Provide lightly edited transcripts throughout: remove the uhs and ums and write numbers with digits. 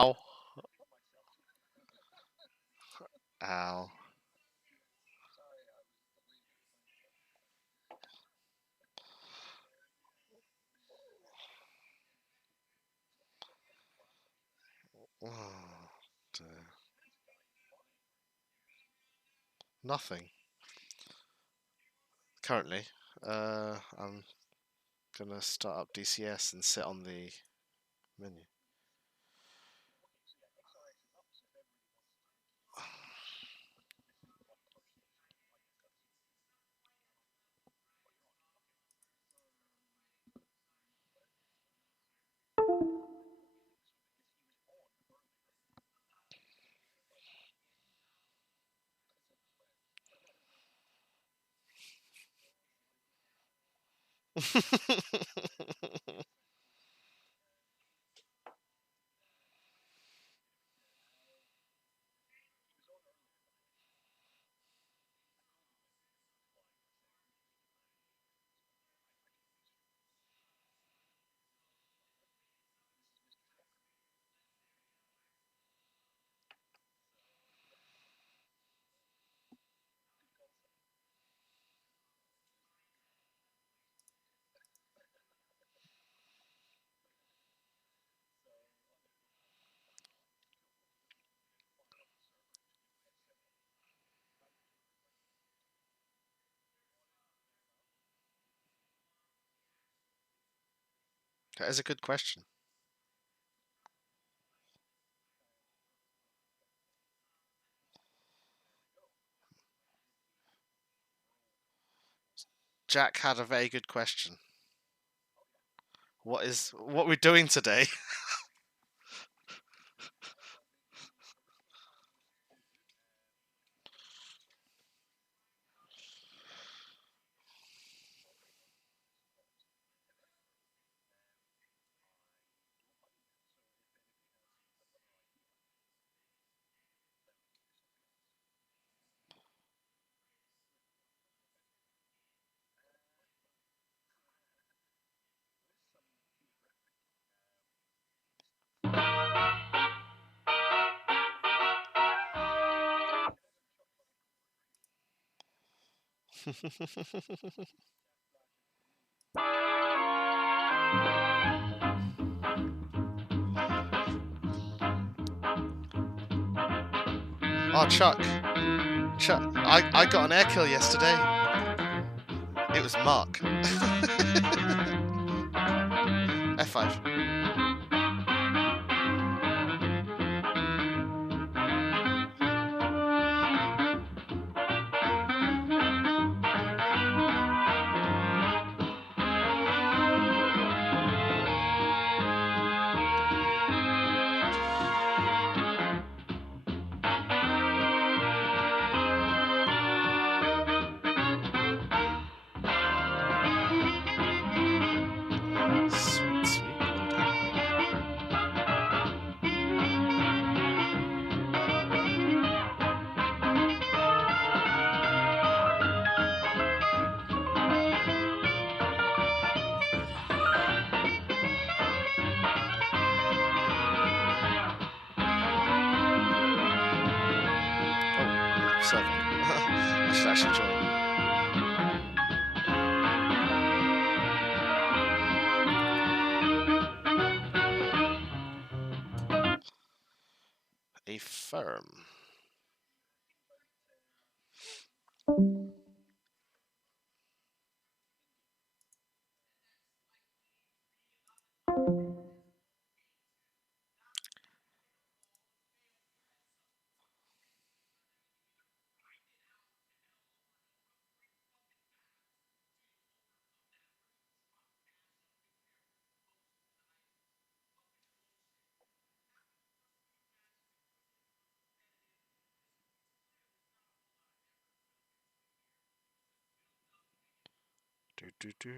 Ow. Ow. Oh, dear. Nothing. Currently. I'm gonna start up DCS and sit on the menu. That is a good question. Jack had a very good question. What we're doing today? Oh, Chuck. Chuck, I got an air kill yesterday. It was Mark. F-5. Sweet, sweet loading. Oh, serving. I should actually join. A firm. Do, do, do.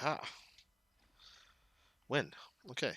Ha. When? Okay.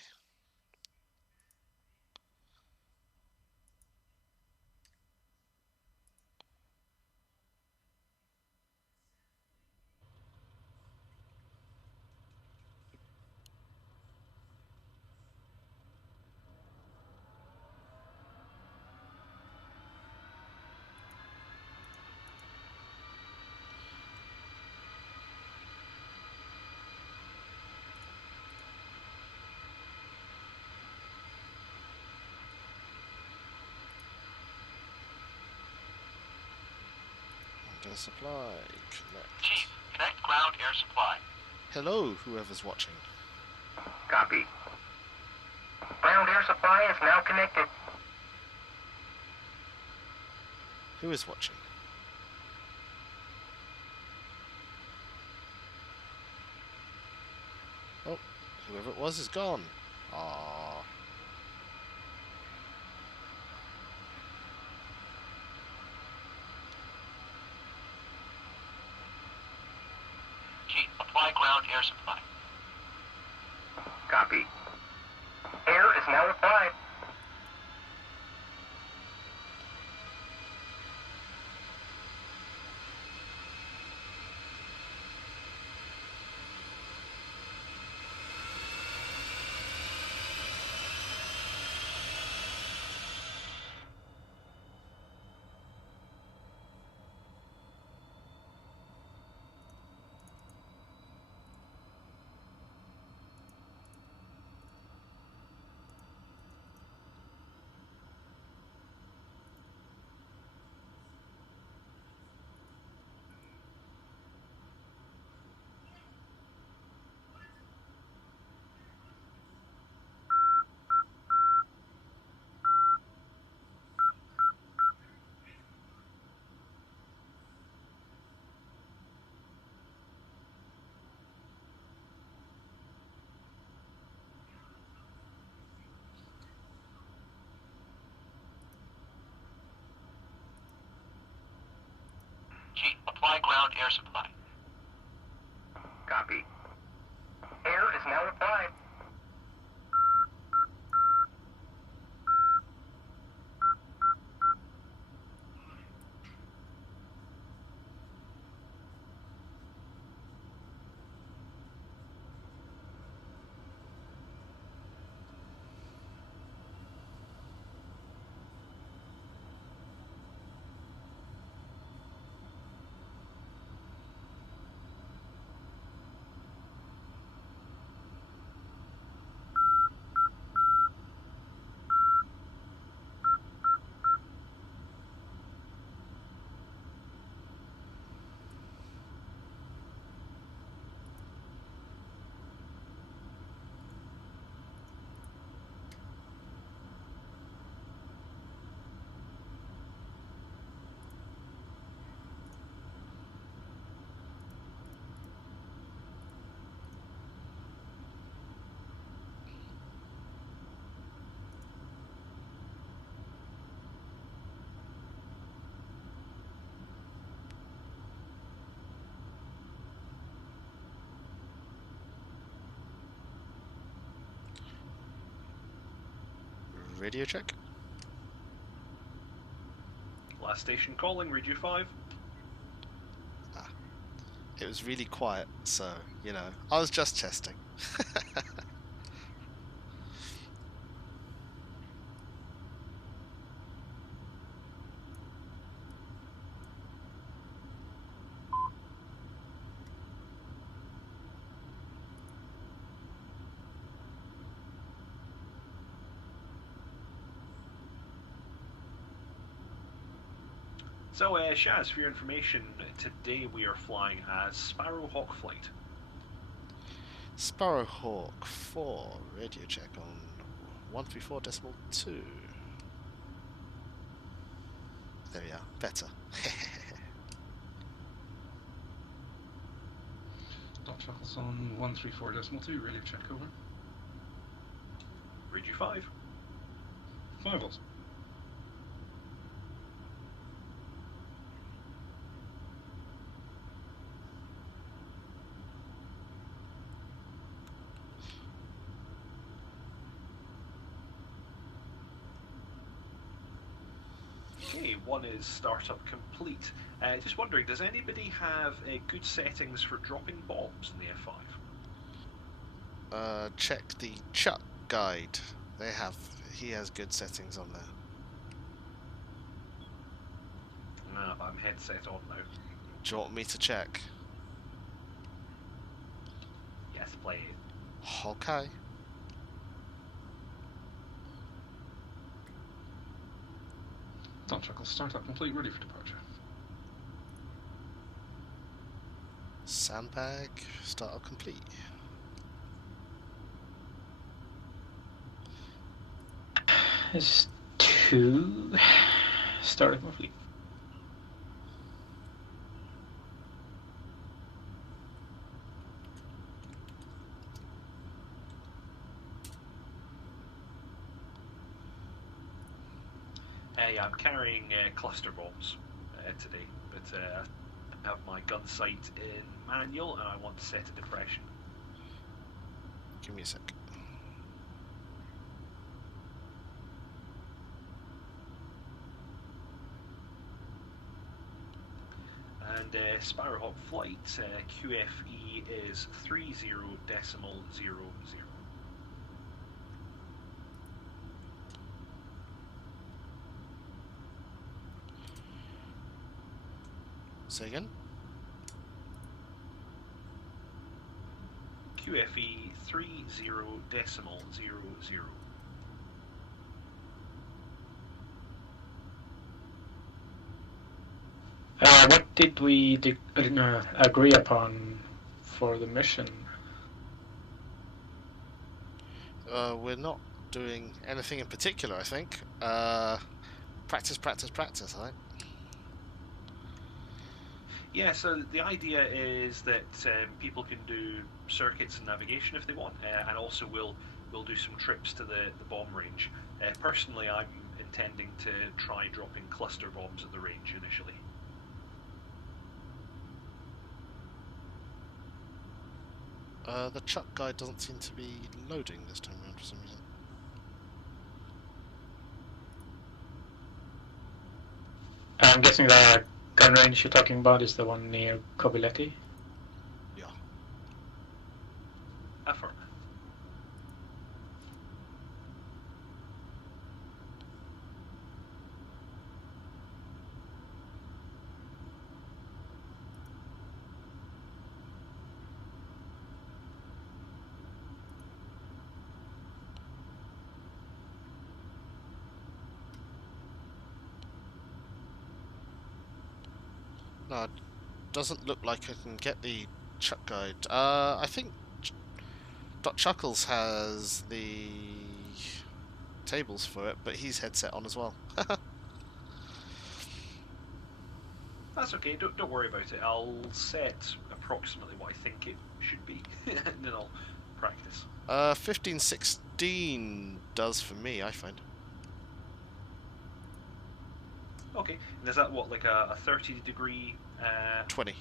Under supply. Connect. Chief, connect ground air supply. Hello, whoever's watching. Copy. Ground air supply is now connected. Who is watching? Oh, whoever it was is gone. Ah. Chief, apply ground air supply. Copy. Air is now applied. Chief, apply ground air supply. Copy. Air is now applied. Radio check. Last station calling, read you 5. It was really quiet, so, you know, I was just testing. So, Shaz, for your information, today we are flying as Sparrowhawk Flight. Sparrowhawk 4, radio check on 134.2. There we are, better. Dot Chuckles on 134.2, radio check over. Read you 5. 5 volts. Okay, one is startup complete. Just wondering, does anybody have good settings for dropping bombs in the F-5? Check the Chuck guide. He has good settings on there. I'm headset on now. Do you want me to check? Yes, please. Okay. Don't chuckle. Startup complete. Ready for departure. Sandbag, startup complete. It's 2. Startup complete. Yeah, I'm carrying cluster bombs today, but I have my gun sight in manual and I want to set a depression. Give me a sec. And Sparrowhawk flight, QFE is 30.00. Say again? QFE 30.00. What did we agree upon for the mission? We're not doing anything in particular, I think. Practice, practice, practice, I think. Yeah, so the idea is that people can do circuits and navigation if they want, and also we'll do some trips to the bomb range. Personally, I'm intending to try dropping cluster bombs at the range initially. The Chuck guide doesn't seem to be loading this time around for some reason. I'm guessing the gun range you're talking about is the one near Kobiletti? Yeah. Affirm. No, it doesn't look like I can get the Chuck guide. I think Dot Chuckles has the tables for it, but he's headset on as well. That's okay, don't worry about it. I'll set approximately what I think it should be, and then I'll practice. 1516 does for me, I find. Okay, and is that what, like a 30-degree... 20.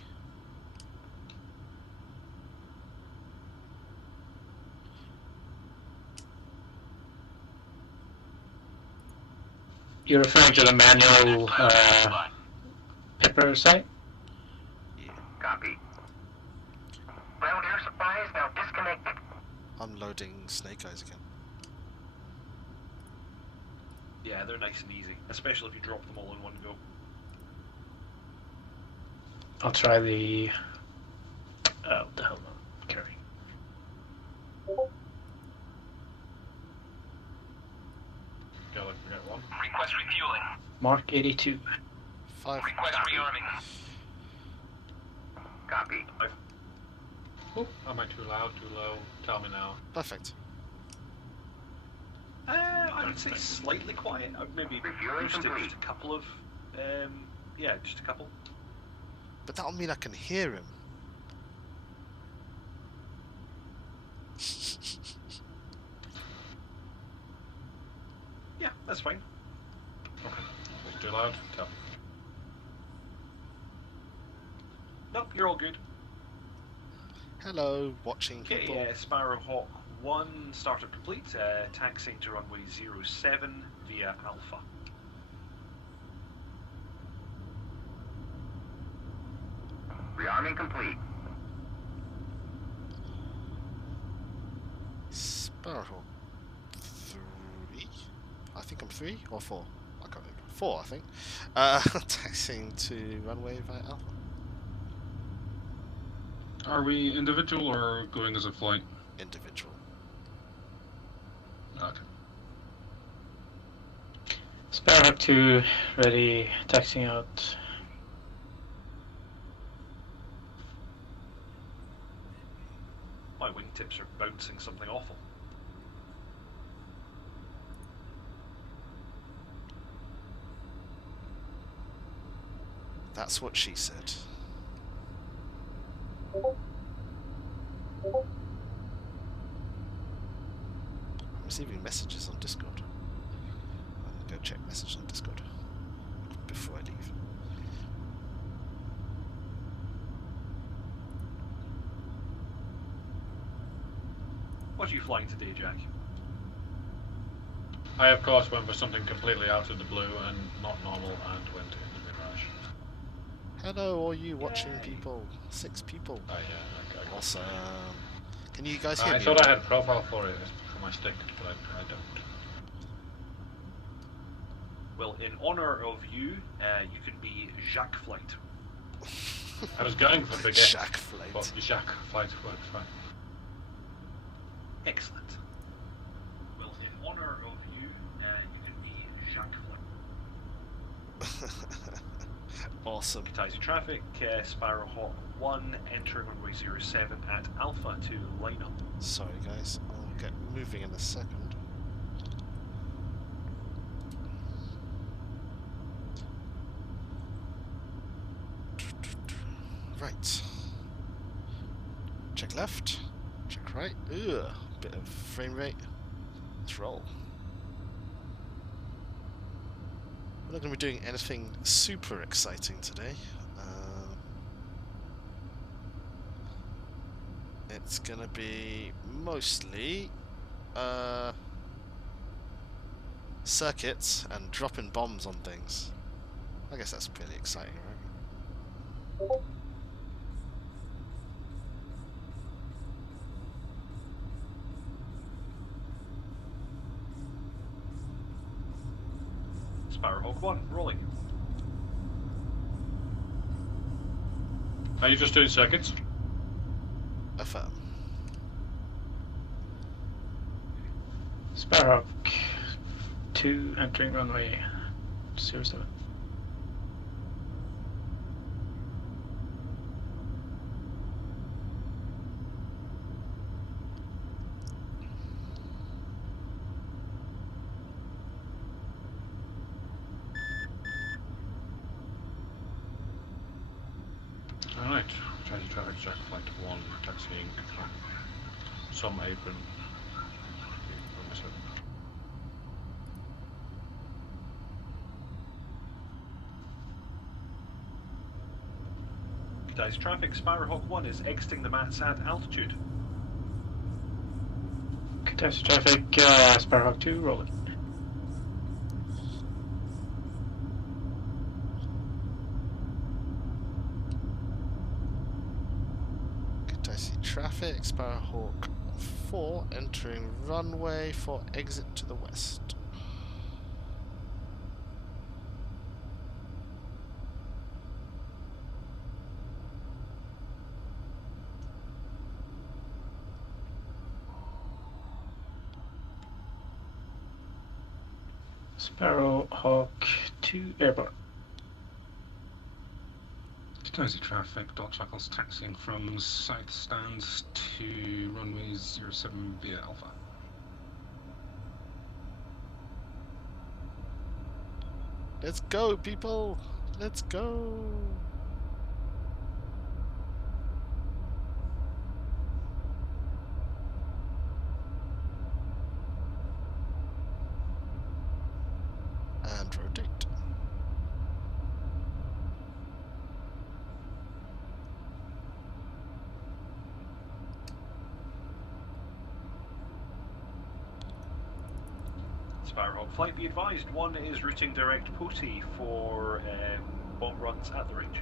You're referring to the manual Pepper site? Yeah. Copy. Ground air supply is now disconnected. I'm loading Snake Eyes again. Yeah, they're nice and easy, especially if you drop them all in one go. I'll try the... Oh, the hell no. Carry. Got it. We got one. Request refueling. Mark 82. 5. Request rearming. Copy. Oh, am I too loud, too low? Tell me now. Perfect. I would say slightly quiet. I would maybe Refueling boost it complete. just a couple of... yeah, just a couple. But that'll mean I can hear him. Yeah, that's fine. Okay. Was it too loud? Tell me. Nope, you're all good. Hello, watching Okay, people. Sparrowhawk 1, startup complete, taxiing to runway 07 via Alpha. Landing complete. Sparrowhawk 3? I think I'm 3 or 4. I can't remember. 4, I think. Taxiing to runway via Alpha. Are we individual or going as a flight? Individual. Okay. Sparrowhawk 2 ready, taxiing out. My wingtips are bouncing something awful. That's what she said. I'm receiving messages on Discord. I'm gonna go check messages on Discord before I leave. What are you flying today, Jack? I, of course, went for something completely out of the blue and not normal and went into Mirage. Hello, all you watching Yay. people. 6 people. Oh, yeah, I got Awesome. it. Can you guys hear I me? thought I had profile for it for my stick, but I don't. Well, in honour of you, you can be Jacques Flight. I was going for Big X, Shack flight. but Jacques Flight worked fine. Excellent. Well, in honour of you, you can be Jacques Flight. Awesome. Taxi traffic, Sparrowhawk 1, entering runway 07 at Alpha to line up. Sorry guys, I'll get moving in a second. Right. Check left. Check right. Ugh. Bit of frame rate. Let's roll. We're not going to be doing anything super exciting today. It's going to be mostly circuits and dropping bombs on things. I guess that's pretty exciting, right? Sparrowhawk 1, rolling. Are you just doing circuits? Affirm. Sparrowhawk 2 entering runway 07. Alright, taxi traffic, Jacques Flight 1, taxiing from some apron. Taxi traffic, Sparrowhawk 1 is exiting the mats at altitude. Taxi traffic, Sparrowhawk 2 rolling. Taxi traffic, Sparrowhawk 4 entering runway for exit to the west. Sparrowhawk 2 airborne. Taxi traffic, Dot Chuckles taxiing from south stands to runway 07 via Alpha. Let's go, people! Let's go! And rotate. Sparrowhawk Flight, be advised, 1 is routing direct POTI for bomb runs at the range.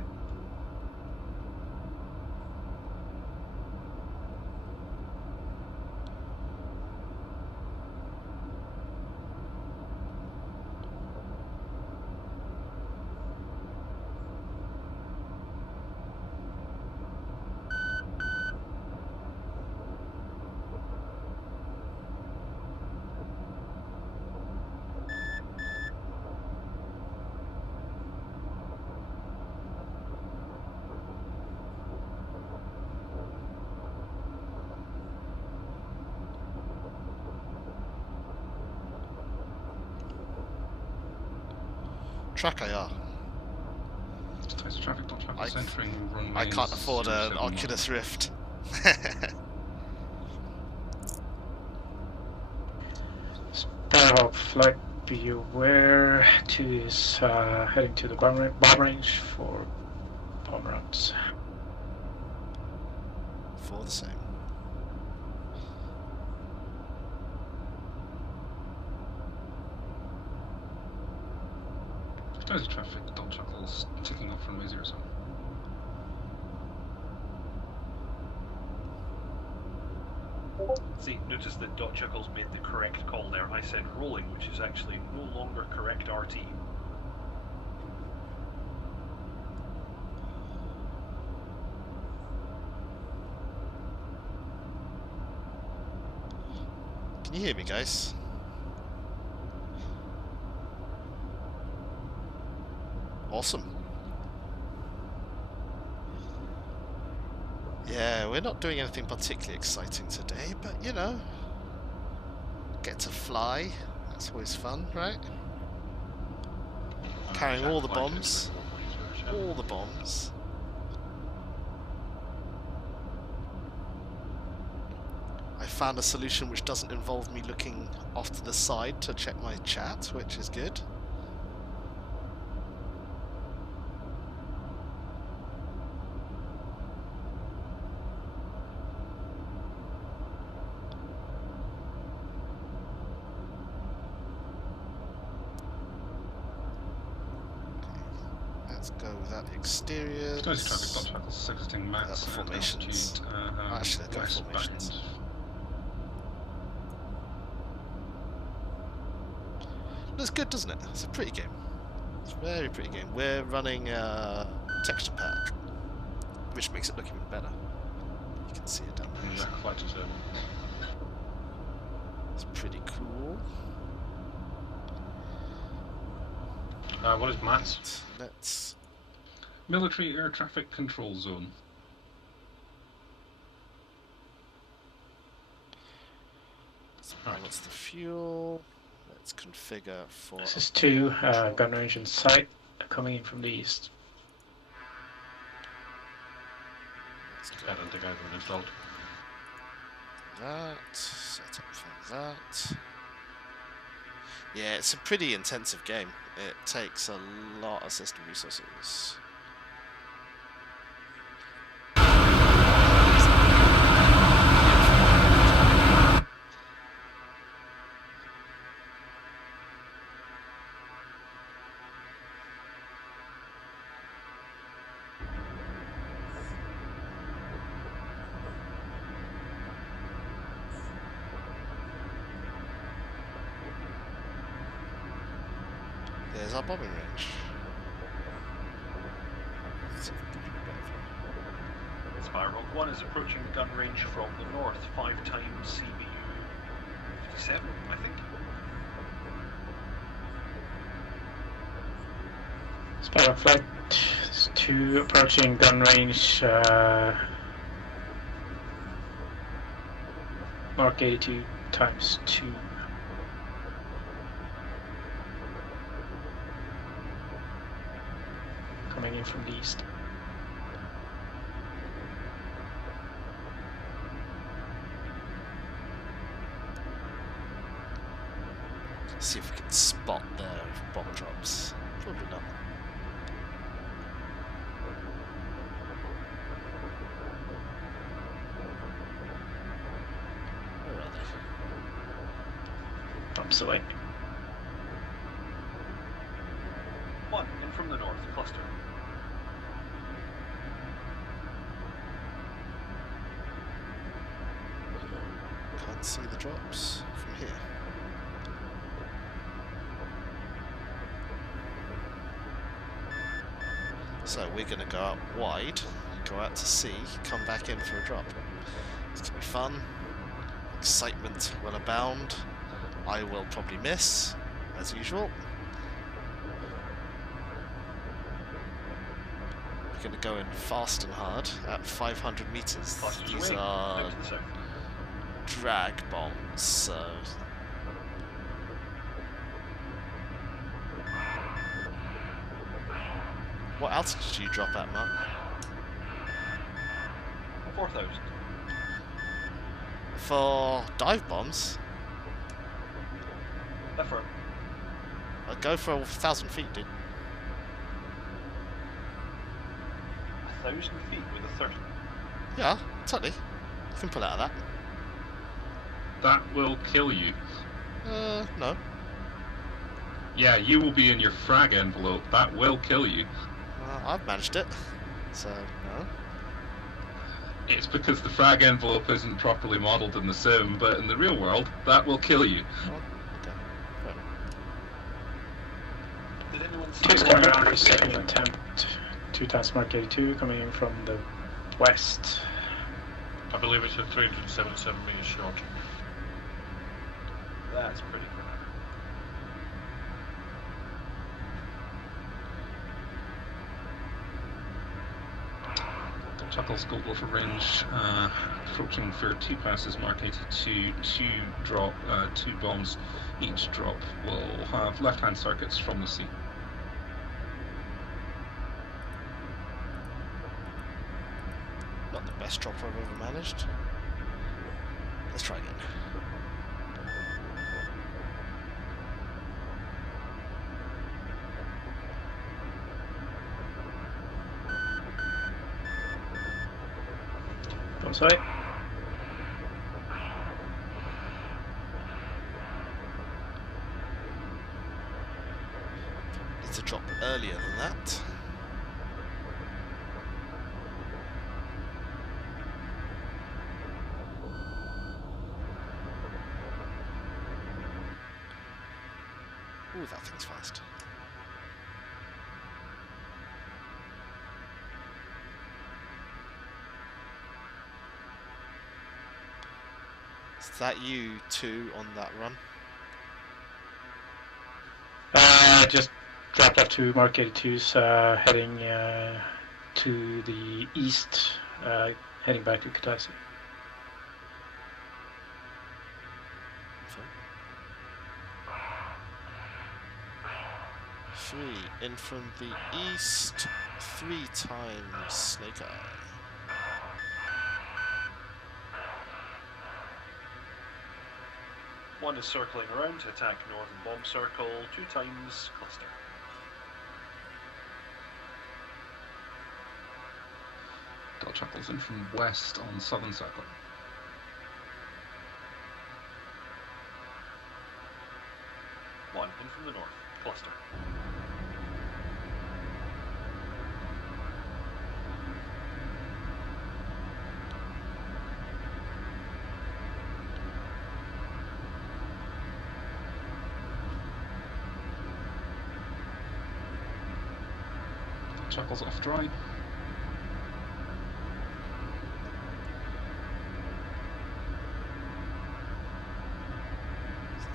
Track IR. Taxi traffic, Dot Chuckles entering runways. I can't afford an 071. Oculus Rift. Sparrow flight, be aware. 2 is heading to the bomb range for bomb routes. For the same. Taxi traffic, Dot Chuckles ticking off runway 07. See, notice that Dot Chuckles made the correct call there. I said rolling, which is actually no longer correct RT. Can you hear me, guys? Awesome. Yeah, we're not doing anything particularly exciting today, but you know, get to fly. That's always fun, right? Carrying all the bombs. All the bombs. I found a solution which doesn't involve me looking off to the side to check my chat, which is good. Let's go with that exteriors. Taxi traffic, Dot Chuckles exiting max the at formations. altitude Actually, let's go westbound. formations. Looks good, doesn't it? It's a pretty game. It's a very pretty game. We're running texture pack, which makes it look even better. You can see it down there. Jack flight to turn. It's pretty cool. What is MATS? Let's. Military Air Traffic Control Zone. Let's balance the fuel. Let's configure for. This is 2, gun range in sight, coming in from the east. Let's go I don't think I have it installed. that. Set up for that. Yeah, it's a pretty intensive game. It takes a lot of system resources. There's our bombing range. Spiral 1 is approaching the gun range from the north, 5 times CBU 57, I think. Sparrow flight, 2 approaching gun range, Mark 82 times 2. Coming in from the east. See if we can spot their bomb drops. Probably not. Where are they? Bumps away. 1 in from the north, cluster. Can't see the drops from here. So we're going to go out wide, go out to sea, come back in for a drop. It's going to be fun. Excitement will abound. I will probably miss, as usual. We're going to go in fast and hard at 500 meters. Clusters These away, are out to the south. drag bombs, so What altitude do you drop at, Mark? 4,000. For dive bombs? Affirm. I'd go for 1,000 feet, dude. 1,000 feet with a 30. Yeah, totally. You can pull out of that. That will kill you. No. Yeah, you will be in your frag envelope. That will kill you. I've managed it. So, no. It's because the frag envelope isn't properly modelled in the sim, but in the real world, that will kill you. Oh, okay. Fair enough. Did anyone see Two's the coming one- on for second attempt. 2 times Mark 82 coming in from the west. I believe it's a 377 metres short. That's pretty good. Chuckles Gold Wolf range, approaching for 2 passes, Mark 82, 2 bombs. Each drop will have left-hand circuits from the sea. Not the best drop I've ever managed. Let's try again. Bomb sight. Need to drop earlier than that. Ooh, that thing's fast. Is that you two on that run? Just dropped off to Mark 82's, heading to the east, heading back to Kutaisi. Three in from the east, 3 times Snake Eye. One is circling around to attack northern bomb circle, 2 times cluster. Dot Chuckles in from west on southern circle. One in from the north, cluster. Chuckles off dry.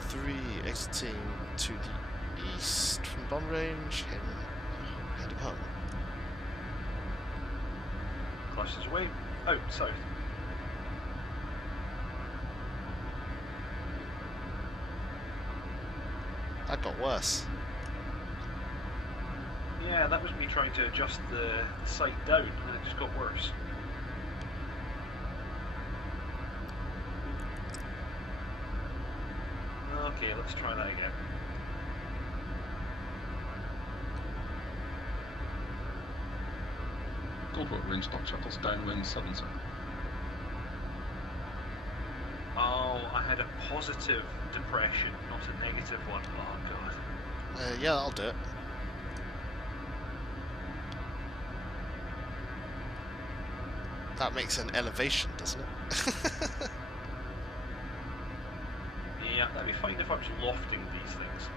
Three exiting to the east from bomb range, heading home. Clusters away, out south. That got worse. Yeah, that was me trying to adjust the sight down, and it just got worse. Okay, let's try that again. Goldwater range, Dot Chuckles downwind, southern circle. Oh, I had a positive depression, not a negative one. Oh god. Yeah, I'll do it. That makes an elevation, doesn't it? Yeah, that'd be fine if I was lofting these things.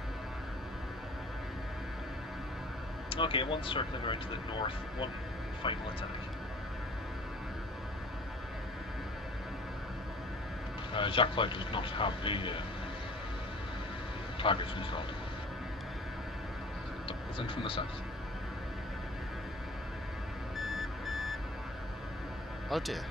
Okay, one circling around to the north, one final attack. Jacqueline does not have the targets installed. Chuckles in from the south. Oh dear.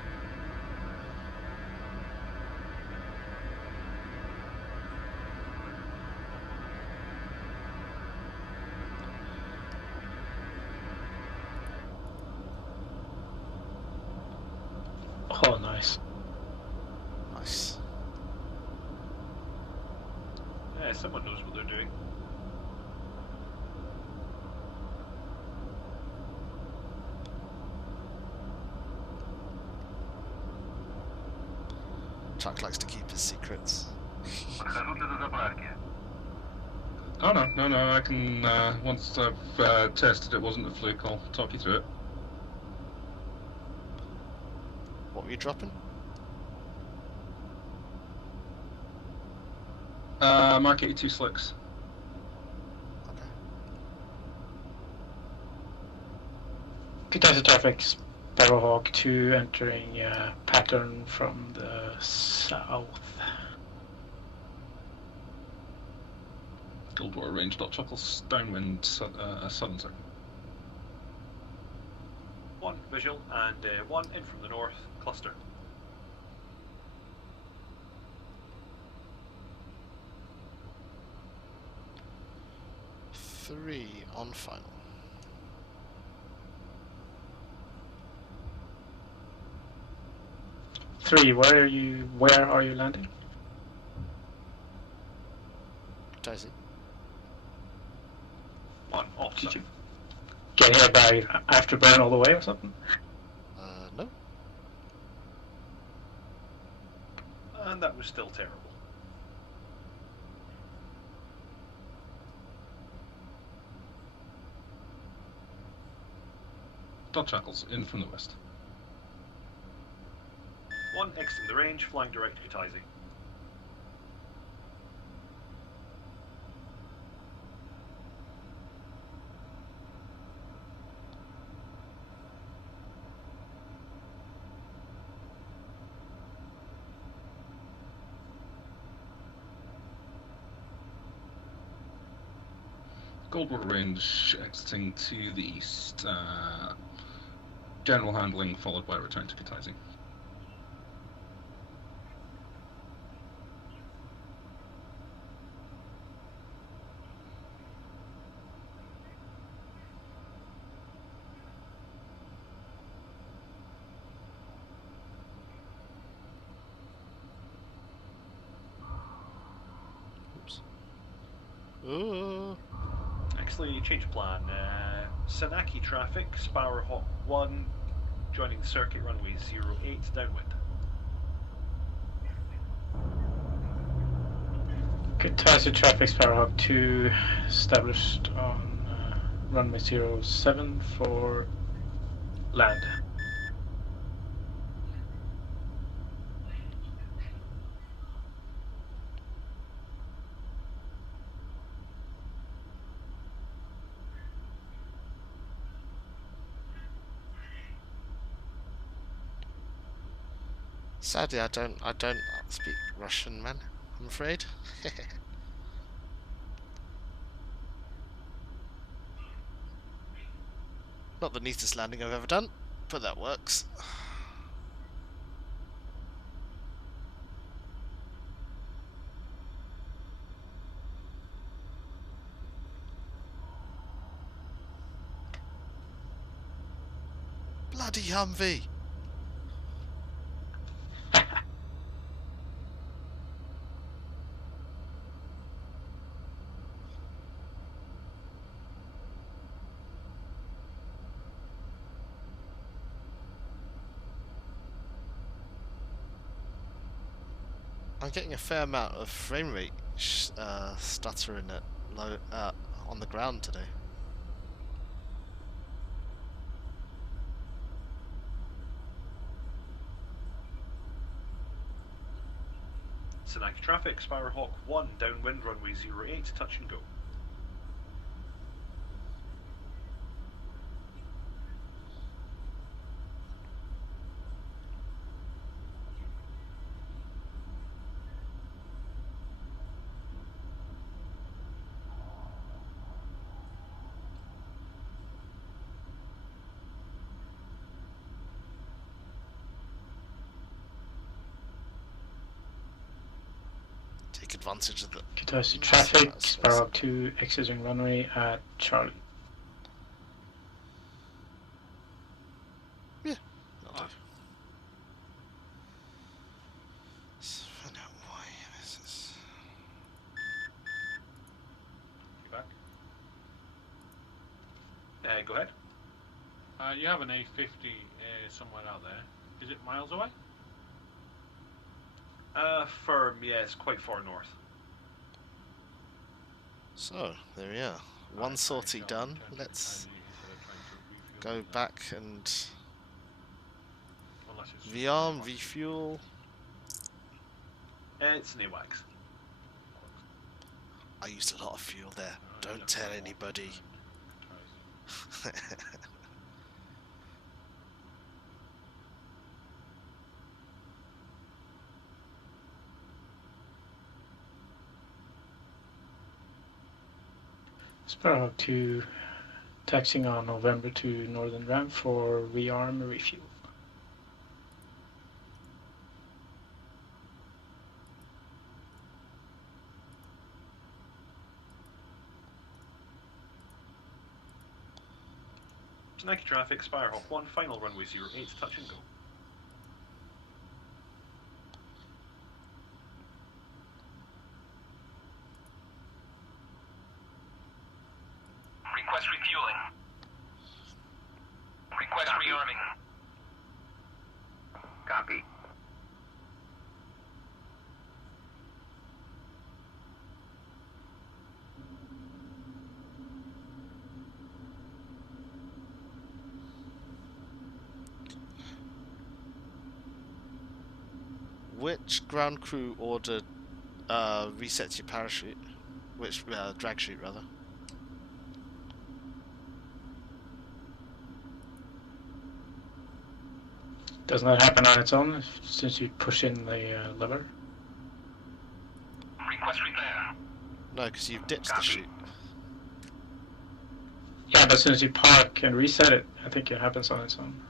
someone knows what they're doing. Chuck likes to keep his secrets. Подхожу для дозаправки. Oh no, I can, once I've tested it wasn't a fluke, I'll talk you through it. What were you dropping? Mark 82 slicks. Okay. Good traffic, Sparrowhawk 2 entering pattern from the south. Goldwater range, Chuckles, downwind, southern side. 1 visual and 1 in from the north, cluster. Three on final. Three, where are you landing? Daisy. 1 off. Did you get here by afterburn all the way or something? No. And that was still terrible. Chuckles, in from the west. 1 exiting the range, flying direct to Kutaisi. Goldwater range, exiting to the east. General handling followed by return to Kutaisi. Oops. Ooh. Actually, change of plan. Sanaki traffic, Sparrowhawk 1, joining the circuit runway 08 downwind. Kutaisi traffic, Sparrowhawk 2 established on runway 07 for land. Sadly, I don't speak Russian, man. I'm afraid. Not the neatest landing I've ever done, but that works. Bloody Humvee! I'm getting a fair amount of frame rate stuttering at low on the ground today. Sanaki traffic, Sparrowhawk 1, downwind runway 08, touch and go. Take advantage of the Kutaisi massive traffic, amount of space. Sparrowhawk 2 exiting runway at Charlie. Yeah, that'll do. Let's find out why this is. Go ahead. You have an A-50 somewhere out there. Is it miles away? Firm, yeah, it's quite far north. So, there we are. One sortie done. Let's go back and rearm, refuel. It's an AWACS. I used a lot of fuel there. Don't tell anybody. Sparrowhawk 2 taxiing on November to Northern Ram for rearm and refuel. Nike traffic, Sparrowhawk 1, final runway 08, touch and go. Request refueling. Request rearming. Copy. Which ground crew ordered resets your parachute? Which drag chute rather? Does not happen on its own since you push in the lever. Request repair. No, because you've ditched the Copy. chute. Yeah, but as soon as you park and reset it, I think it happens on its own.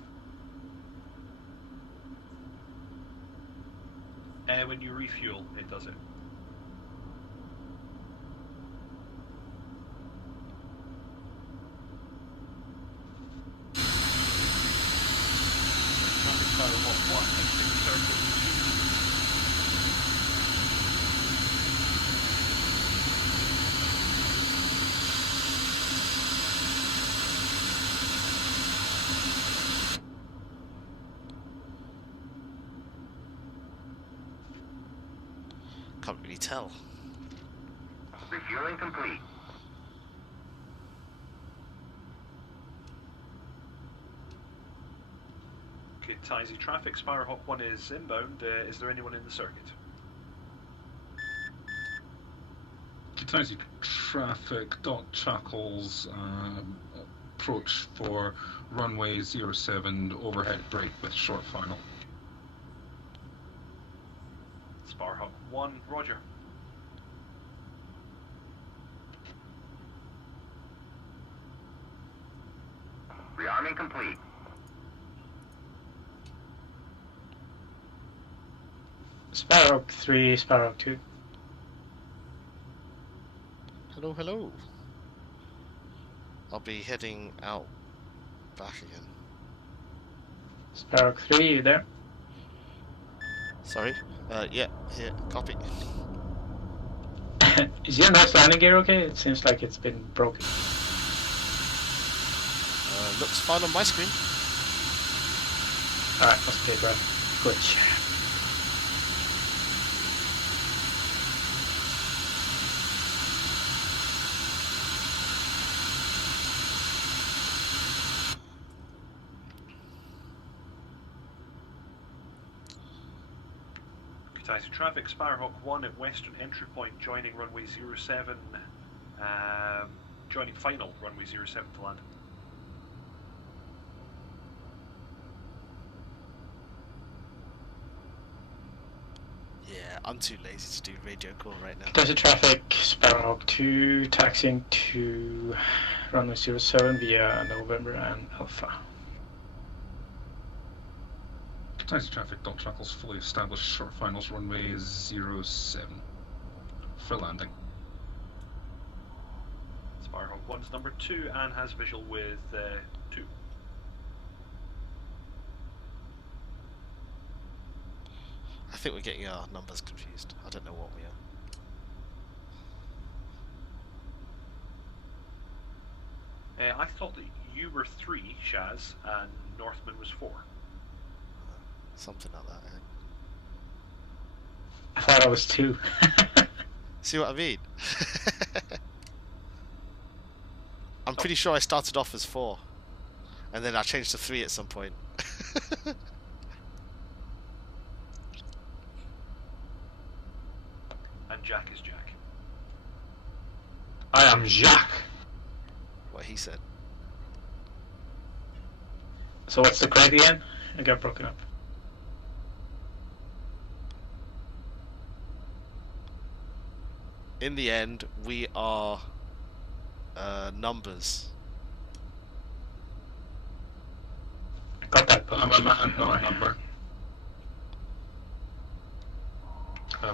When you refuel, it does it. Traffic Sparrowhawk 1, exiting circle. Can't really tell. Refueling complete. Okay, Taizy traffic, Sparrowhawk 1 is inbound. Is there anyone in the circuit? Kitaisi traffic, dot Chuckles, approach for runway 07, overhead brake with short final. Sparrowhawk 1, roger. Rearming complete. Sparrowhawk 3, Sparrowhawk 2. Hello, hello. I'll be heading out back again. Sparrowhawk 3, you there? Sorry. Yeah, here, copy. Is your nose landing gear okay? It seems like it's been broken. Looks fine on my screen. Alright, must be a glitch. Kitaisi traffic, Sparrowhawk 1 at western entry point, joining runway 07, joining final runway 07 to land. Yeah, I'm too lazy to do radio call right now. There's a traffic, Sparrowhawk 2, taxiing to runway 07 via November and Alpha. Kitaisi traffic, dot Chuckles, fully established, short finals, runway 07 for landing. Sparrowhawk 1's number 2 and has visual with 2. I think we're getting our numbers confused. I don't know what we are. I thought that you were 3, Shaz, and Northman was 4. Something like that. Eh? I thought I was 2. See what I mean? I'm pretty sure I started off as 4, and then I changed to 3 at some point. And Jack is Jack. I am Jacques. What he said. So what's the crack again? I got broken up. In the end, we are numbers. Got that. I'm a man, not a number.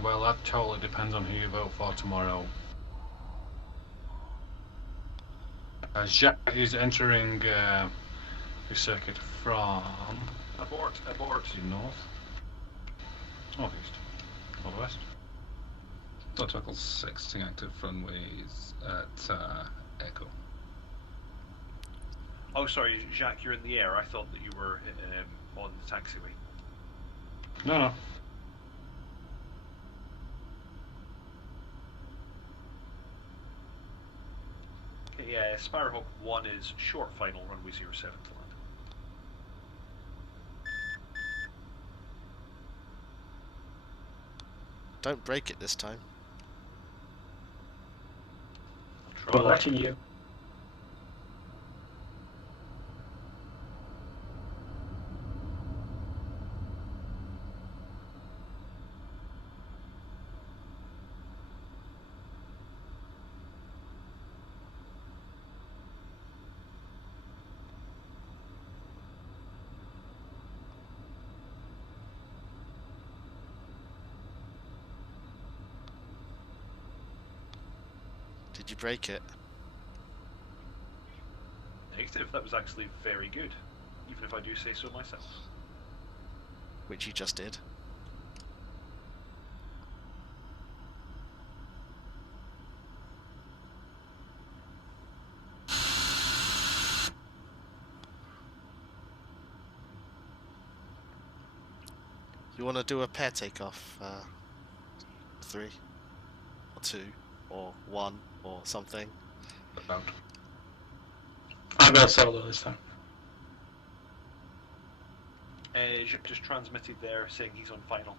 Well, that totally depends on who you vote for tomorrow. Jacques is entering the circuit from Abort. the north, northeast, northwest. Dot Chuckles 6 active runways at Echo. Oh, sorry, Jacques, you're in the air. I thought that you were on the taxiway. No. Okay, yeah, Sparrowhawk 1 is short final, runway 07 to land. Don't break it this time. We're watching you. Did you break it? Negative. That was actually very good, even if I do say so myself. Which you just did. You want to do a pair takeoff? 3 or 2 or 1 or something? About. I'll go solo this time. Jacques just transmitted there saying he's on final.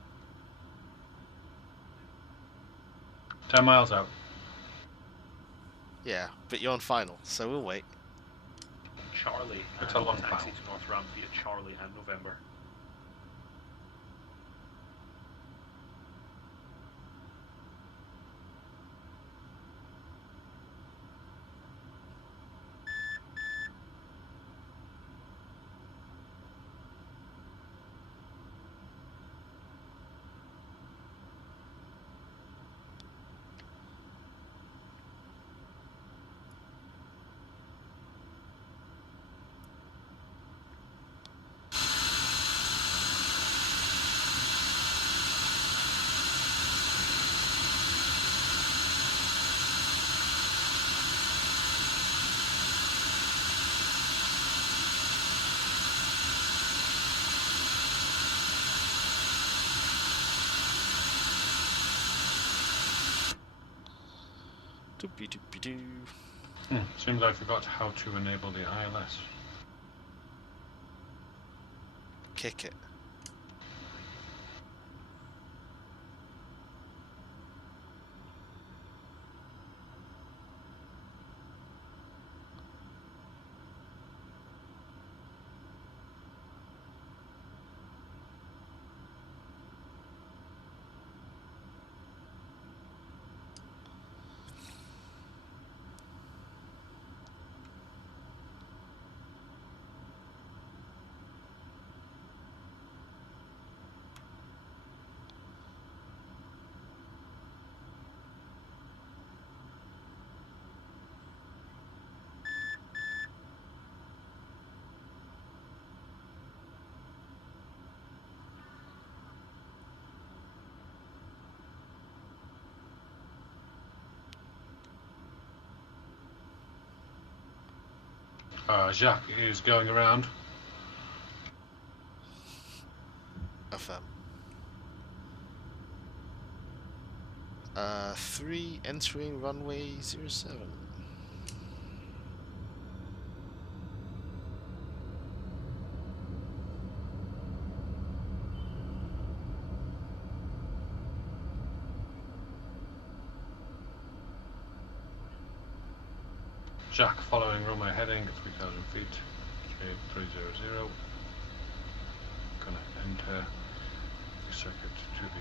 10 miles out. Yeah, but you're on final, so we'll wait. Charlie It's and a long taxi final. to North Ramp via Charlie and November. Doopy doopy doo. Seems I forgot how to enable the ILS. Kick it. Jacques is going around. Affirm. 3 entering runway 07. Jacques following runway heading at 3,000 feet. 300. Gonna enter the circuit to the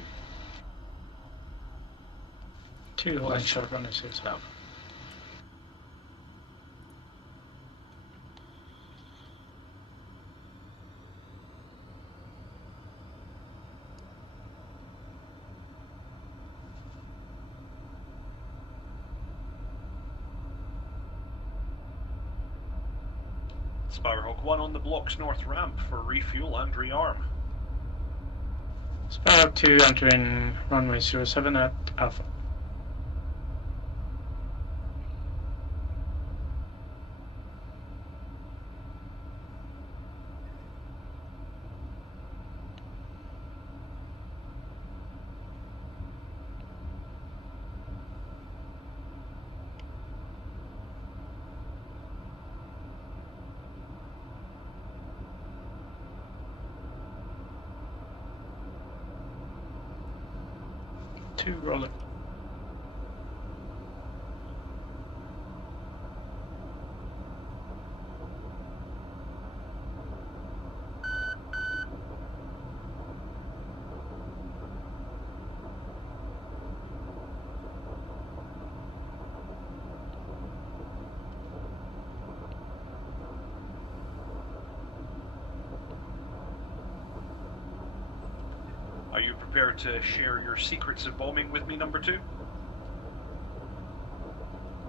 2 line short running 07. Sparrowhawk 1 on the block's north ramp for refuel and rearm. Sparrowhawk 2 entering runway 07 at Alpha. Two rolling. Are you prepared to share your secrets of bombing with me, number 2?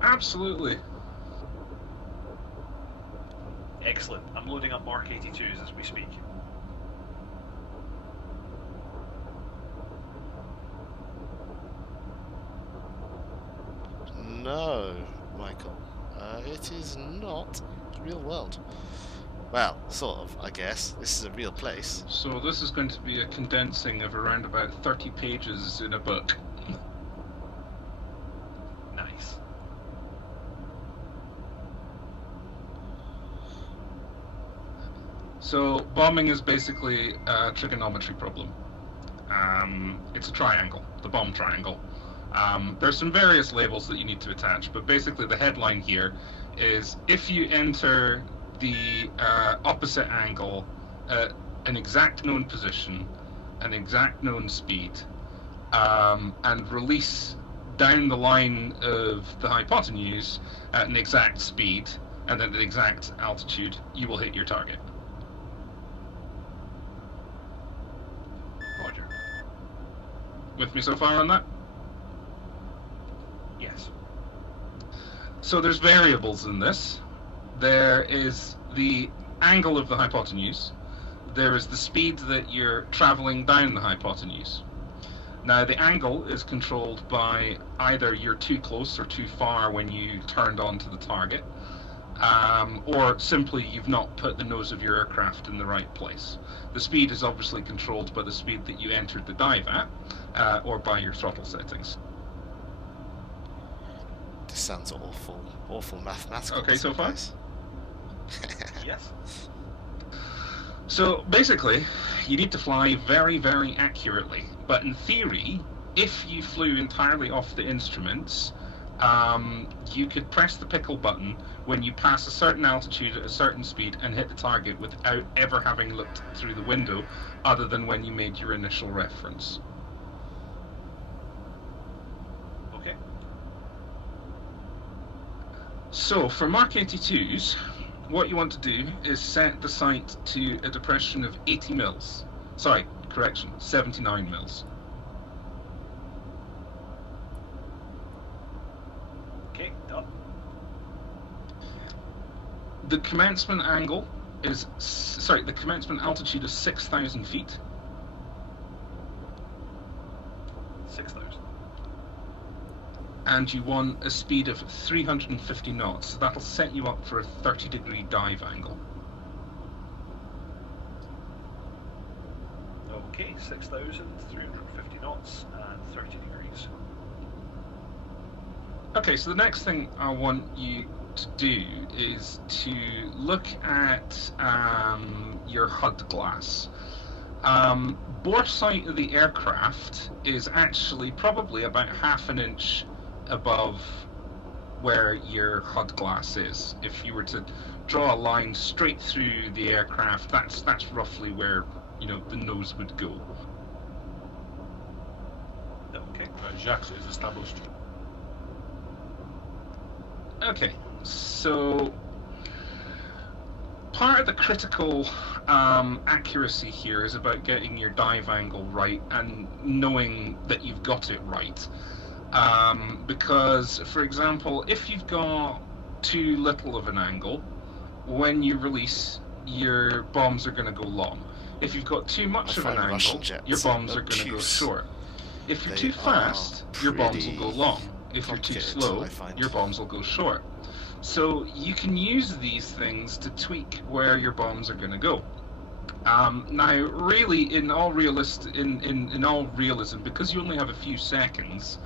Absolutely. Excellent. I'm loading up Mark 82s as we speak. No, Michael. It is not real world. Well, sort of, I guess. This is a real place. So this is going to be a condensing of around about 30 pages in a book. Nice. So bombing is basically a trigonometry problem. It's a triangle, the bomb triangle. There's some various labels that you need to attach, but basically the headline here is if you enter the opposite angle at an exact known position, an exact known speed, and release down the line of the hypotenuse at an exact speed and at an exact altitude, you will hit your target. Roger. With me so far on that? Yes. So there's variables in this. There is the angle of the hypotenuse. There is the speed that you're traveling down the hypotenuse. Now the angle is controlled by either you're too close or too far when you turned onto the target, or simply you've not put the nose of your aircraft in the right place. The speed is obviously controlled by the speed that you entered the dive at, or by your throttle settings. This sounds awful. Awful mathematical. Okay, so far? Yes. So basically, you need to fly very, very accurately. But in theory, if you flew entirely off the instruments, you could press the pickle button when you pass a certain altitude at a certain speed and hit the target without ever having looked through the window, other than when you made your initial reference. Okay. So for Mark 82s, what you want to do is set the sight to a depression of 80 mils. Sorry, correction, 79 mils. Okay, done. The commencement angle is, the commencement altitude is 6,000 feet. 6,000. and you want a speed of 350 knots. So that'll set you up for a 30-degree dive angle. Okay, 6,350 knots and 30 degrees. Okay, so the next thing I want you to do is to look at your HUD glass. Bore sight of the aircraft is actually probably about half an inch above where your HUD glass is. If you were to draw a line straight through the aircraft, that's roughly where, you know, the nose would go. Okay. Jacques is established. Okay, so part of the critical accuracy here is about getting your dive angle right and knowing that you've got it right. Because, for example, if you've got too little of an angle, when you release, your bombs are going to go long. If you've got too much of an angle, your bombs are going to go short. If you're too fast, your bombs will go long. If you're too slow, your bombs will go short. So you can use these things to tweak where your bombs are going to go. Now, really, in all realism, because you only have a few seconds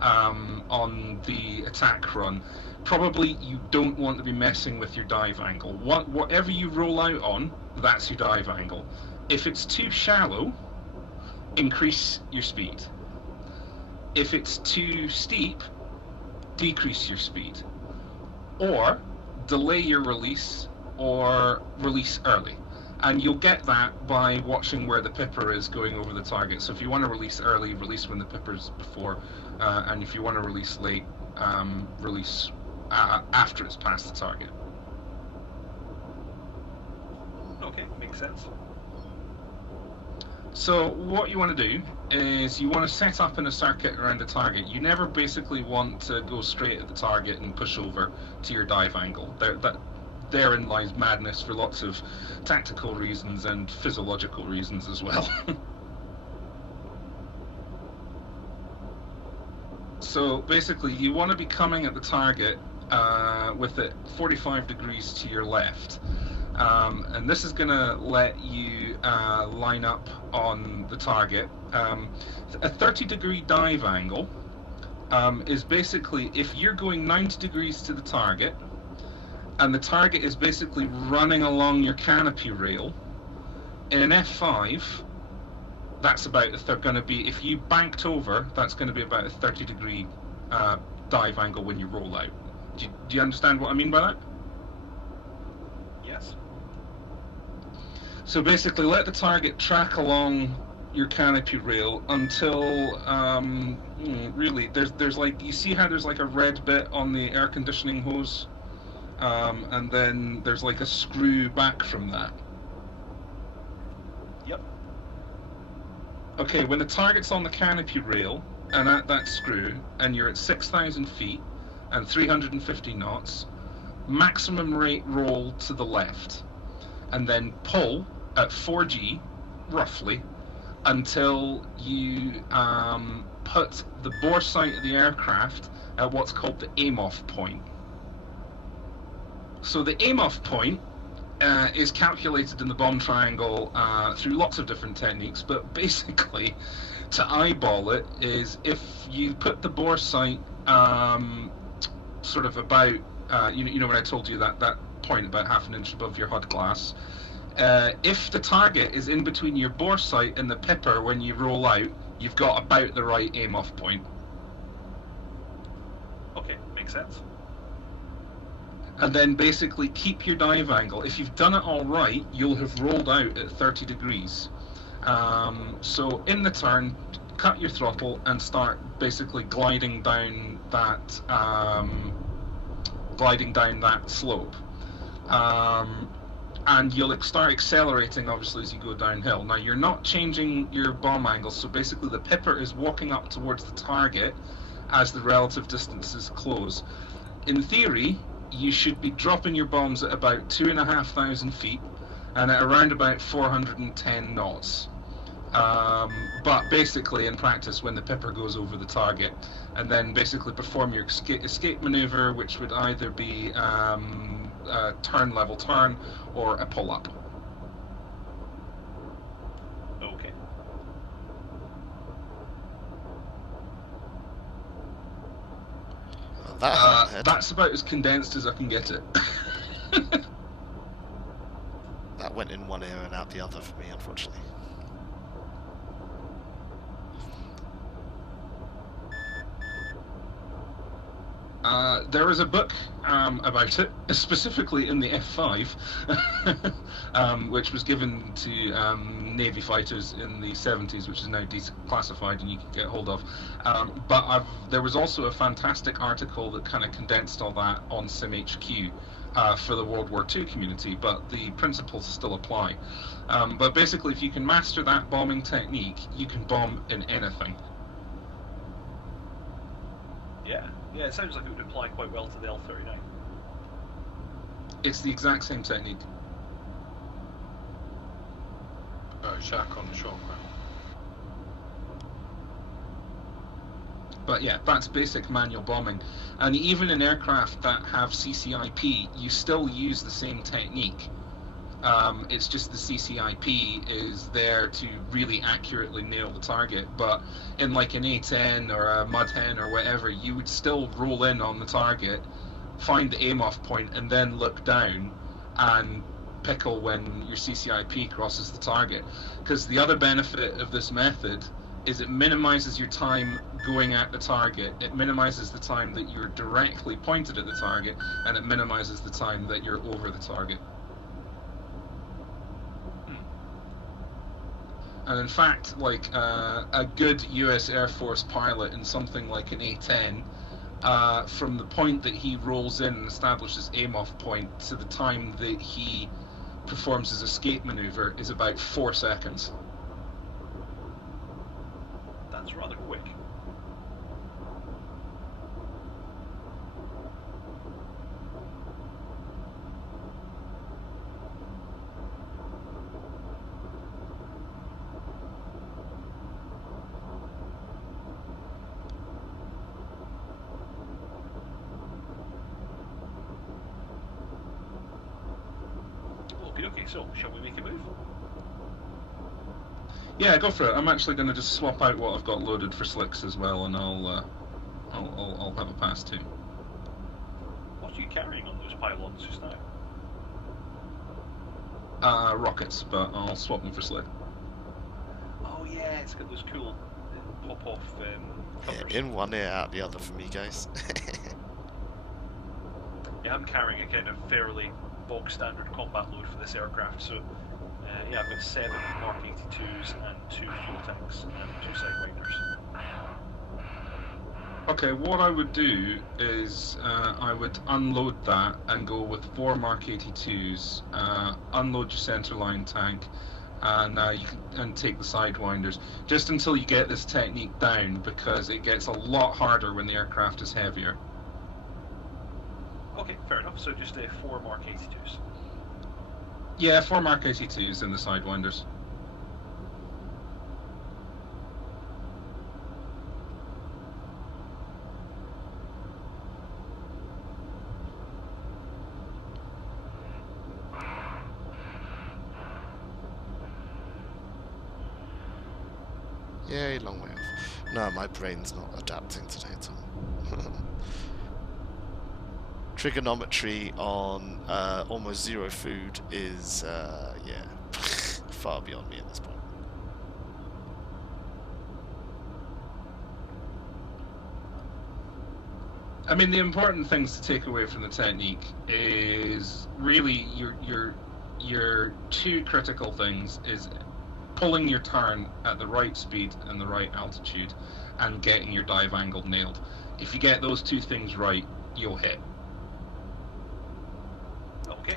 on the attack run, probably you don't want to be messing with your dive angle. Whatever you roll out on, that's your dive angle. If it's too shallow, increase your speed. If it's too steep, decrease your speed. Or delay your release, or release early. And you'll get that by watching where the pipper is going over the target. So if you want to release early, release when the pipper's before, and if you want to release late, release after it's past the target. Okay, makes sense. So what you want to do is you want to set up in a circuit around the target. You never basically want to go straight at the target and push over to your dive angle. Therein lies madness for lots of tactical reasons and physiological reasons as well. So basically you want to be coming at the target with it 45 degrees to your left. And this is going to let you line up on the target. A 30-degree dive angle is basically if you're going 90 degrees to the target, and the target is basically running along your canopy rail. In an F-5, that's about if they're going to be, if you banked over, that's going to be about a 30-degree dive angle when you roll out. Do you understand what I mean by that? Yes. So basically, let the target track along your canopy rail until really there's like, you see how there's like a red bit on the air conditioning hose, and then there's like a screw back from that. Yep. Okay, when the target's on the canopy rail and at that screw, and you're at 6,000 feet and 350 knots, maximum rate roll to the left, and then pull at 4G, roughly, until you put the bore sight of the aircraft at what's called the aim-off point. So the aim-off point is calculated in the bomb triangle through lots of different techniques, but basically, to eyeball it, is if you put the bore sight sort of about, you know when I told you that point about half an inch above your HUD glass, if the target is in between your bore sight and the pipper when you roll out, you've got about the right aim-off point. Okay, makes sense. And then basically keep your dive angle. If you've done it all right, you'll have rolled out at 30 degrees. So in the turn, cut your throttle and start basically gliding down that slope. And you'll start accelerating, obviously, as you go downhill. Now, you're not changing your bomb angle, so basically the pipper is walking up towards the target as the relative distances close. In theory, you should be dropping your bombs at about 2,500 feet and at around about 410 knots. But basically, in practice, when the pipper goes over the target, and then basically perform your escape maneuver, which would either be a turn level turn or a pull up. Okay. Well, that hammerhead. That's about as condensed as I can get it. That went in one ear and out the other for me, unfortunately. There is a book about it, specifically in the F-5, which was given to Navy fighters in the 70s, which is now declassified and you can get hold of. But there was also a fantastic article that kind of condensed all that on SimHQ for the World War II community, but the principles still apply. But basically, if you can master that bombing technique, you can bomb in anything. Yeah, it sounds like it would apply quite well to the L-39. It's the exact same technique. Jack on the short ground. But yeah, that's basic manual bombing. And even in aircraft that have CCIP, you still use the same technique. It's just the CCIP is there to really accurately nail the target. But in like an A-10 or a Mud Hen or whatever, you would still roll in on the target, find the aim-off point, and then look down and pickle when your CCIP crosses the target. Because the other benefit of this method is it minimizes your time going at the target, it minimizes the time that you're directly pointed at the target, and it minimizes the time that you're over the target. And in fact, like a good US Air Force pilot in something like an A-10, from the point that he rolls in and establishes aim-off point to the time that he performs his escape maneuver is about 4 seconds. That's rather quick. Okay, so shall we make a move? Yeah, go for it. I'm actually going to just swap out what I've got loaded for slicks as well, and I'll have a pass too. What are you carrying on those pylons just now? Rockets, but I'll swap them for slick. Oh yeah, it's got those cool pop-off covers. Yeah, in one ear, out the other for me, guys. Yeah, I'm carrying a kind of fairly bog standard combat load for this aircraft, so yeah, I've got 7 Mark 82s and 2 fuel tanks and 2 sidewinders. Okay, what I would do is I would unload that and go with 4 Mark 82s, unload your centerline tank, and and take the sidewinders, just until you get this technique down, because it gets a lot harder when the aircraft is heavier. Okay, fair enough, so just 4 Mark 82s. Yeah, 4 Mark 82s and the sidewinders. Yay, long way off. No, my brain's not adapting today at all. Trigonometry on almost zero food is, yeah, far beyond me at this point. I mean, the important things to take away from the technique is really your 2 critical things is pulling your turn at the right speed and the right altitude, and getting your dive angle nailed. If you get those 2 things right, you'll hit. Okay.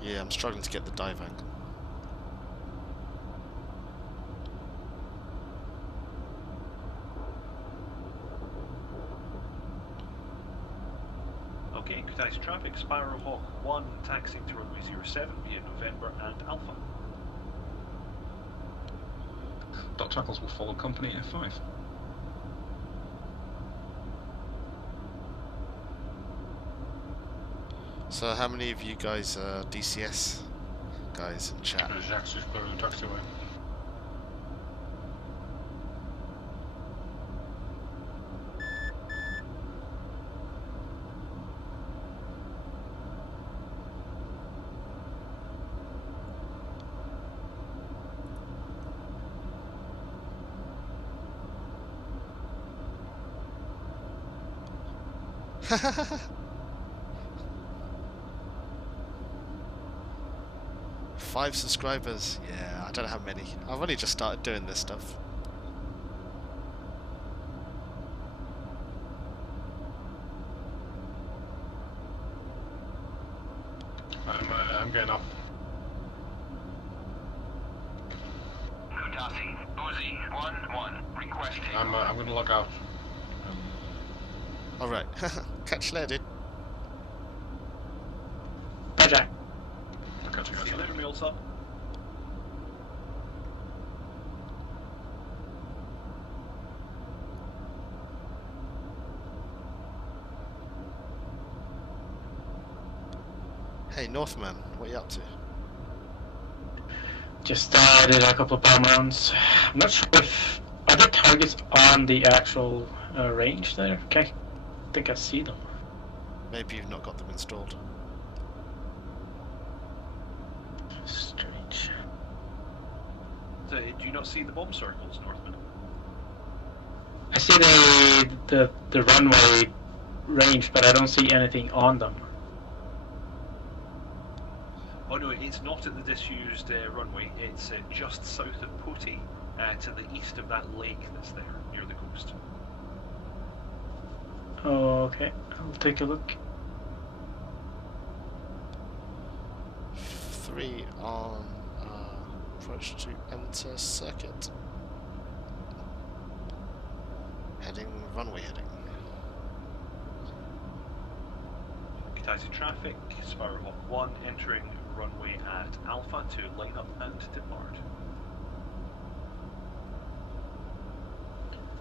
Yeah, I'm struggling to get the dive angle. Okay, Kutaisi traffic, Sparrowhawk 1 taxiing to runway 07 via November and Alpha. Dot Chuckles will follow company F5. So how many of you guys are DCS guys in chat? Jacques is clearing the taxiway. Five subscribers. Yeah, I don't know how many. I've only just started doing this stuff. I'm getting up. Kutasi, Uzi, 1-1, requesting. I'm gonna look out. Alright, catch you later, dude. Bye, Jack. I'll catch you guys See you later. later, Meals up. Hey, Northman, what are you up to? Just did a couple of bomb rounds. I'm not sure if are there targets on the actual range there. Okay, I think I see them. Maybe you've not got them installed. Strange. So, do you not see the bomb circles, Northman? I see the runway range, but I don't see anything on them. Oh no, it's not at the disused runway. It's just south of Poti, to the east of that lake that's there near the coast. Oh, okay, I'll take a look. 3 on approach to enter circuit. Heading, runway heading. Kutaisi traffic, Sparrowhawk 1 entering runway at Alpha to line up and depart.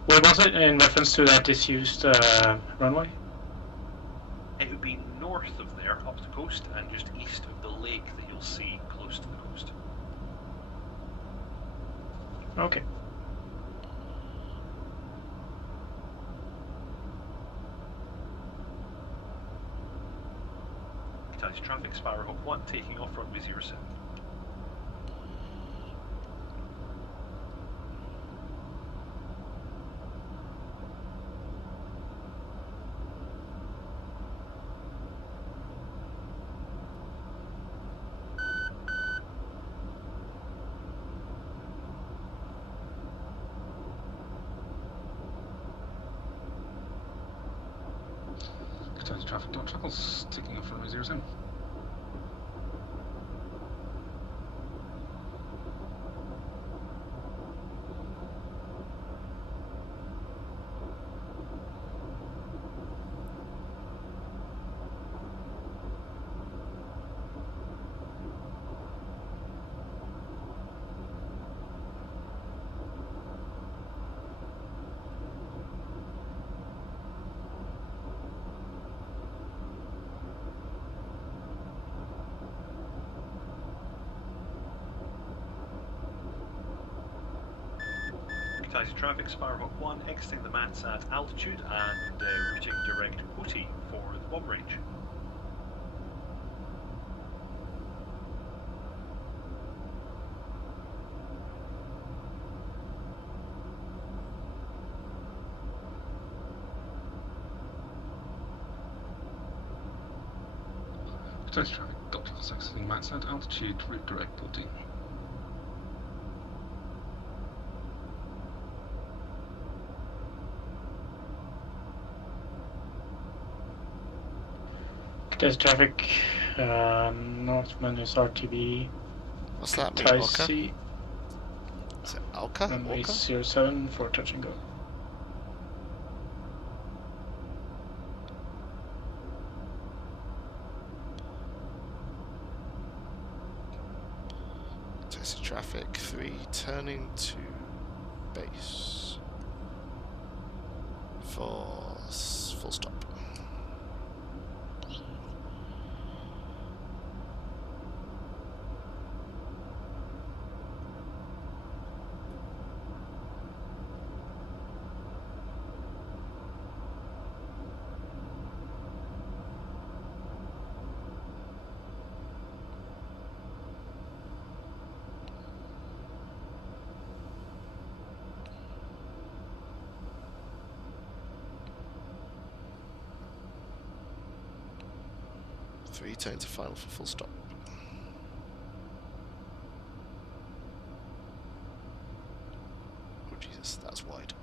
Where was it in reference to that disused runway? It would be north of there, up the coast, and just east of the lake that you'll see close to the coast. Okay. Kutaisi traffic, Sparrowhawk 1 taking off runway 07. Kutaisi traffic. Dot Chuckles taking off runway 07. Kutaisi traffic, Sparrowhawk 1 exiting the mats at altitude and routing direct Poti for the bomb range. Kutaisi traffic. Dot Chuckles exiting mats at altitude. Route direct 14. There's traffic. Northman is RTB. What's that mean, Orca? Taisi, Is it Alka? runway Orca? 07 for touch and go. Taxi traffic 3 turning to base for full stop. Three turns to final for full stop. Oh Jesus, that's wide.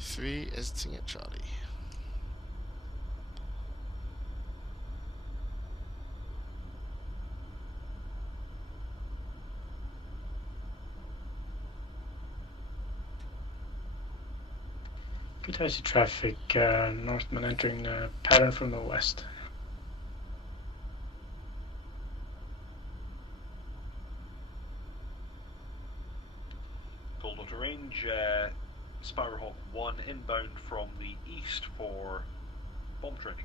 Three exiting at Charlie. Good icy traffic, Northman entering the pattern from the west. Cold water range, Sparrowhawk 1 inbound from the east for bomb training.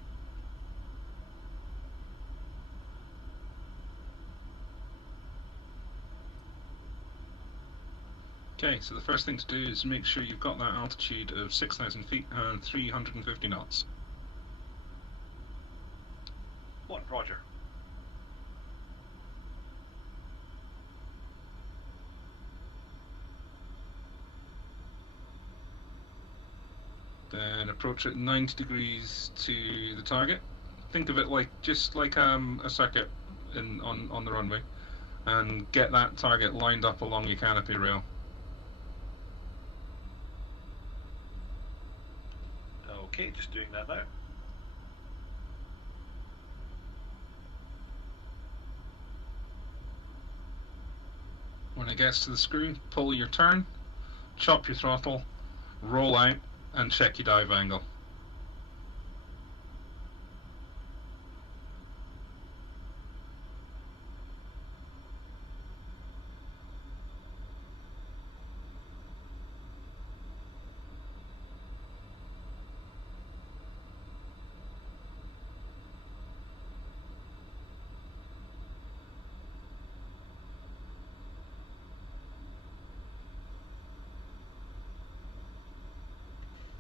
Okay, so the first thing to do is make sure you've got that altitude of 6,000 feet and 350 knots. 1, roger. Then approach at 90 degrees to the target. Think of it like just like a circuit on the runway, and get that target lined up along your canopy rail. Okay, just doing that now. When it gets to the screw, pull your turn, chop your throttle, roll out, and check your dive angle.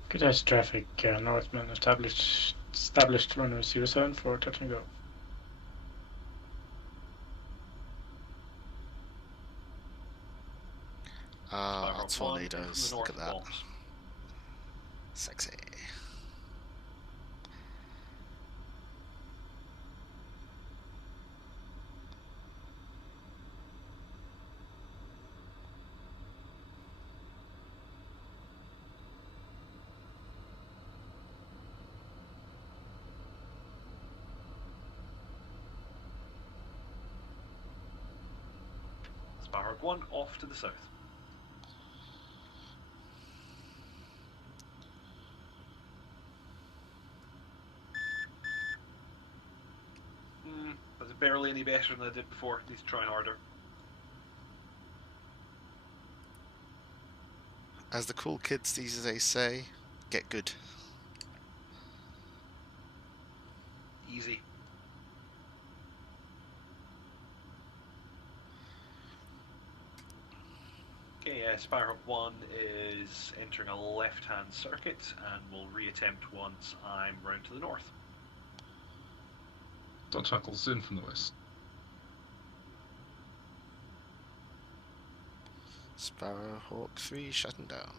Good icy traffic, Northman established runway 07 for touch and go. Ah, Sparrowhawk 1 in from tornadoes. the Look at north that. bombs. Sexy. Sparrowhawk 1 off to the south. That's barely any better than I did before. Need to try harder. As the cool kids these days say, get good. Easy. Okay, Spyhawk 1 is entering a left-hand circuit and will reattempt once I'm round to the north. Dot Chuckles in from the west. Sparrowhawk 3 shutting down.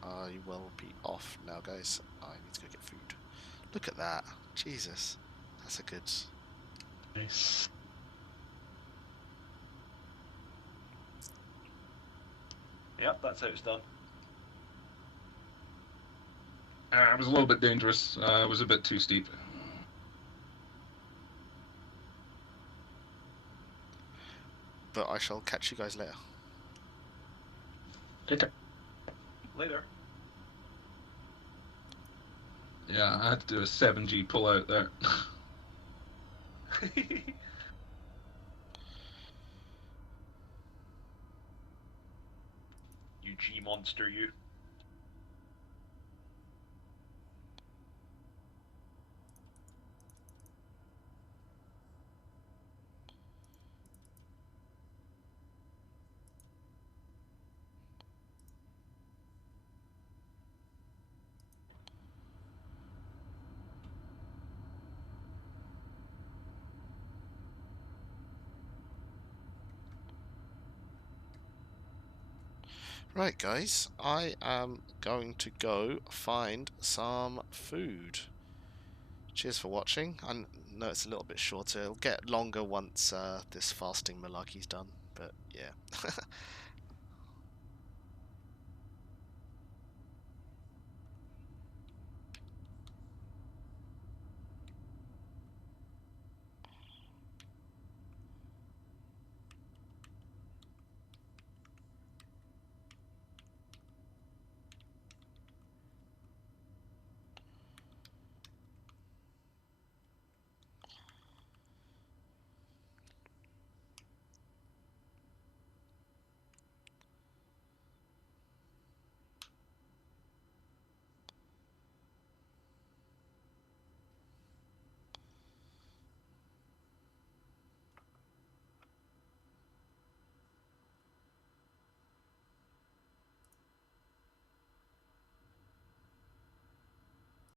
I will be off now, guys. I need to go get food. Look at that. Jesus. That's a good... Nice. Yep, that's how it's done. It was a little bit dangerous. It was a bit too steep. But I shall catch you guys later. Later. Later. Yeah, I had to do a 7G pull out there. You G-monster, you. Right, guys. I am going to go find some food. Cheers for watching. I know it's a little bit shorter. It'll get longer once this fasting malarkey's done. But yeah.